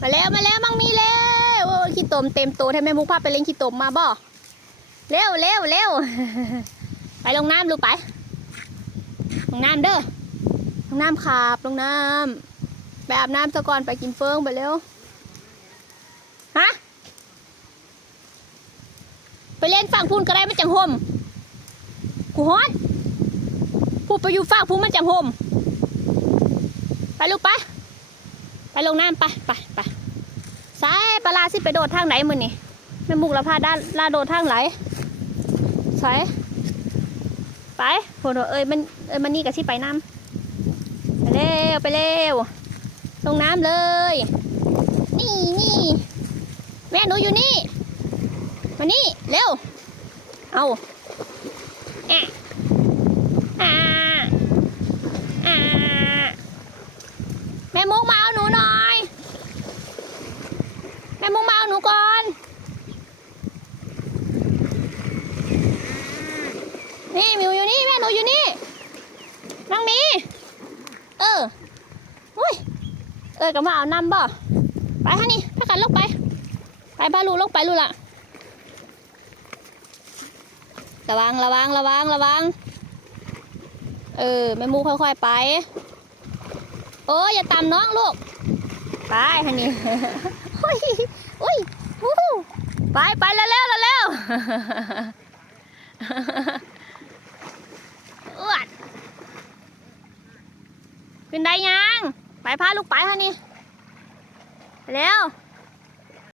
มาแล้วมั่งมีแล้วโอ้ขี้ตมเต็มตัวแทนแม่มุกพาไปเล่นขี้ตมมาบ่เร็วไปลงน้ำลูกไปลงน้ำเด้อลงน้ำขาบลงน้ำไปอาบน้ำซะก่อนไปกินเฟิงไปเร็วฮะไปเล่นฝั่งพูนก็ได้มันจังห่มกูฮอดพูดไปอยู่ฝั่งพูนมันจังห่มไปลูกไปลงน้ำไปสายปลาสิไปโดดทางไหนมือนี่แม่มุกละพาด้านลาโดดทางไหนสายไปโหดเอ้ยมันนี่กับสิไปน้ำไปเร็วลงน้ำเลยนี่แม่หนูอยู่นี่มานี่เร็วเอาแม่มุกมาเอาหนูหน่อยแม่มุกมาเอาหนูก่อนนี่มิวอยู่นี่แม่หนูอยู่นี่นั่งมีอุ้ยก็มาเอาน้ำบ่ไปฮะนี่ถ้ากันลงไปพาลูกลงไปลูกละระวังแม่มูค่อยๆไปโอ้ยอย่าตามน้องลูกไปฮะนี่อุ้ยไปเร็วอวดเป็นไดยังไปพาลูกไปฮะนี่เร็ว